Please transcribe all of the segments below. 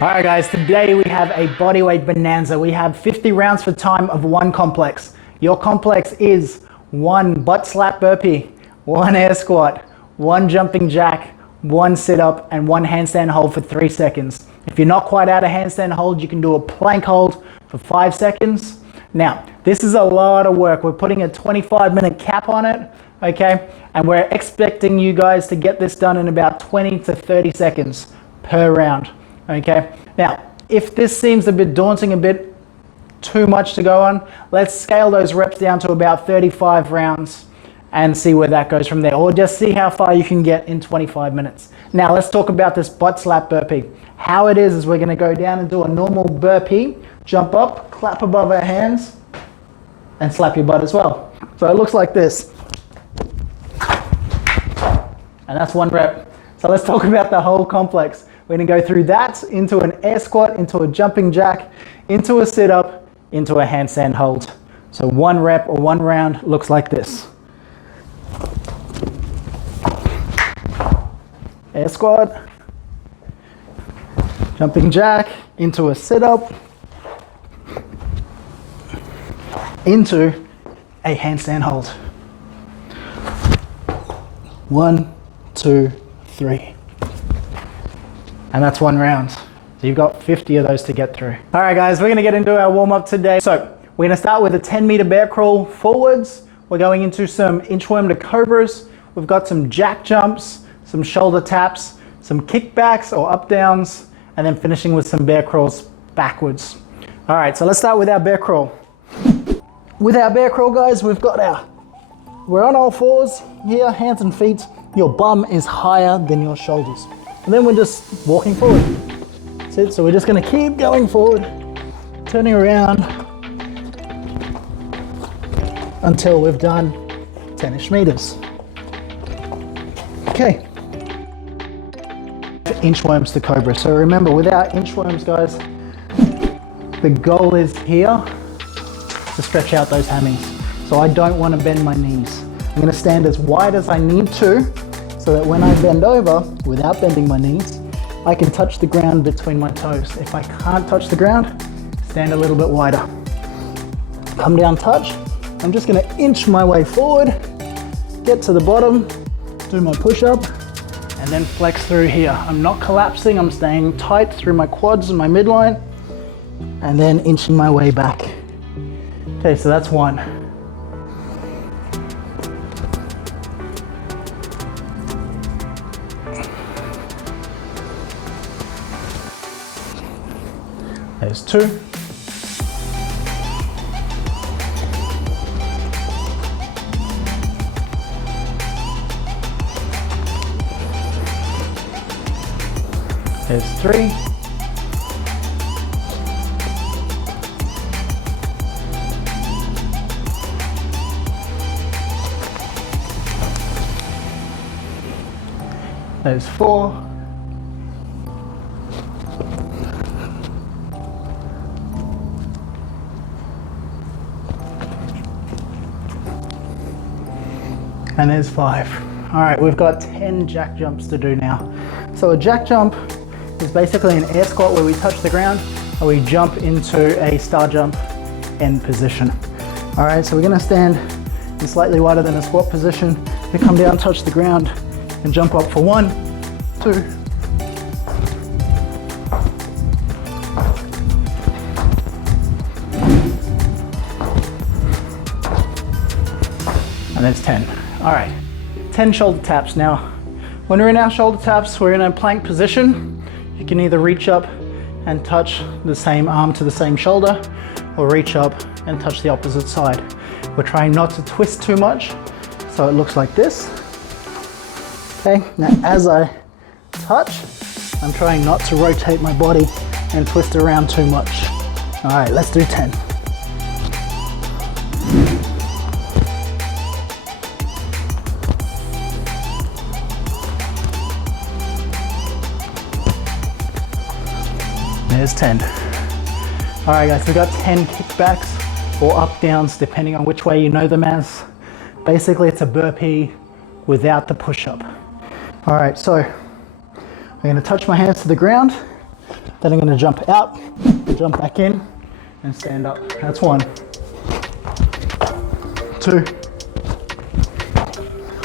All right guys, today we have a bodyweight bonanza. We have 50 rounds for time of one complex. Your complex is 1 butt slap burpee, 1 air squat, 1 jumping jack, 1 sit up, and 1 handstand hold for 3 seconds. If you're not quite out of handstand hold, you can do a plank hold for 5 seconds. Now, this is a lot of work. We're putting a 25-minute cap on it, okay? And we're expecting you guys to get this done in about 20 to 30 seconds per round. Okay, now if this seems a bit daunting, a bit too much to go on, let's scale those reps down to about 35 rounds and see where that goes from there, or just see how far you can get in 25 minutes. Now let's talk about this butt slap burpee. How it is we're going to go down and do a normal burpee, jump up, clap above our hands, and slap your butt as well. So it looks like this, and that's 1 rep. So let's talk about the whole complex. We're going to go through that into an air squat, into a jumping jack, into a sit up, into a handstand hold. So 1 rep or 1 round looks like this. Air squat, jumping jack, into a sit up, into a handstand hold. 1, 2, 3. And that's 1 round. So you've got 50 of those to get through. All right guys, we're gonna get into our warm up today. So we're gonna start with a 10-meter bear crawl forwards. We're going into some inchworm to cobras. We've got some jack jumps, some shoulder taps, some kickbacks or up downs, and then finishing with some bear crawls backwards. All right, so let's start with our bear crawl. With our bear crawl, guys, we're on all fours here, hands and feet. Your bum is higher than your shoulders. And then we're just walking forward. That's it. So we're just going to keep going forward, turning around until we've done 10-ish meters. Okay. Inchworms to cobra. So remember, with our inchworms, guys, the goal is here to stretch out those hammies. So I don't want to bend my knees. I'm going to stand as wide as I need to, so that when I bend over, without bending my knees, I can touch the ground between my toes. If I can't touch the ground, stand a little bit wider. Come down, touch. I'm just gonna inch my way forward, get to the bottom, do my push-up, and then flex through here. I'm not collapsing, I'm staying tight through my quads and my midline, and then inching my way back. Okay, so that's 1. There's 2. There's 3. There's 4. And there's 5. All right, we've got 10 jack jumps to do now. So a jack jump is basically an air squat where we touch the ground and we jump into a star jump end position. All right, so we're gonna stand in slightly wider than a squat position. We come down, touch the ground, and jump up for 1, 2, and there's 10. All right, 10 shoulder taps. Now, when we're in our shoulder taps, we're in a plank position. You can either reach up and touch the same arm to the same shoulder, or reach up and touch the opposite side. We're trying not to twist too much, so it looks like this. Okay, now as I touch, I'm trying not to rotate my body and twist around too much. All right, let's do 10. There's 10. All right guys, we've got 10 kickbacks or up downs, depending on which way you know them as. Basically, it's a burpee without the push-up. All right, so I'm gonna touch my hands to the ground, Then I'm gonna jump out, jump back in, and stand up. That's 1, 2,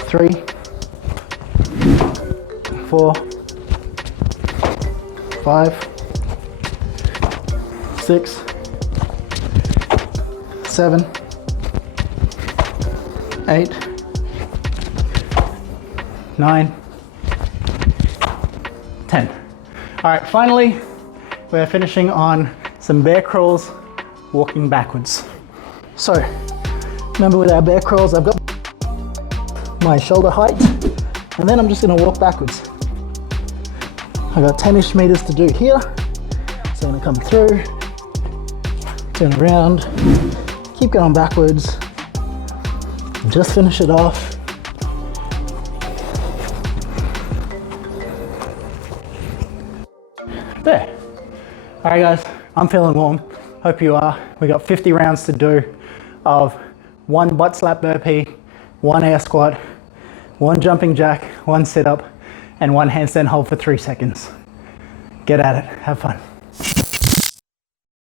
3, 4, 5, 6, 7, 8, 9, 10. All right, finally, we're finishing on some bear crawls, walking backwards. So, remember with our bear crawls, I've got my shoulder height, and then I'm just gonna walk backwards. I've got 10-ish meters to do here. So I'm gonna come through, turn around, keep going backwards, just finish it off. There. All right guys, I'm feeling warm. Hope you are. We got 50 rounds to do of 1 butt slap burpee, 1 air squat, 1 jumping jack, 1 sit up, and 1 handstand hold for 3 seconds. Get at it, have fun.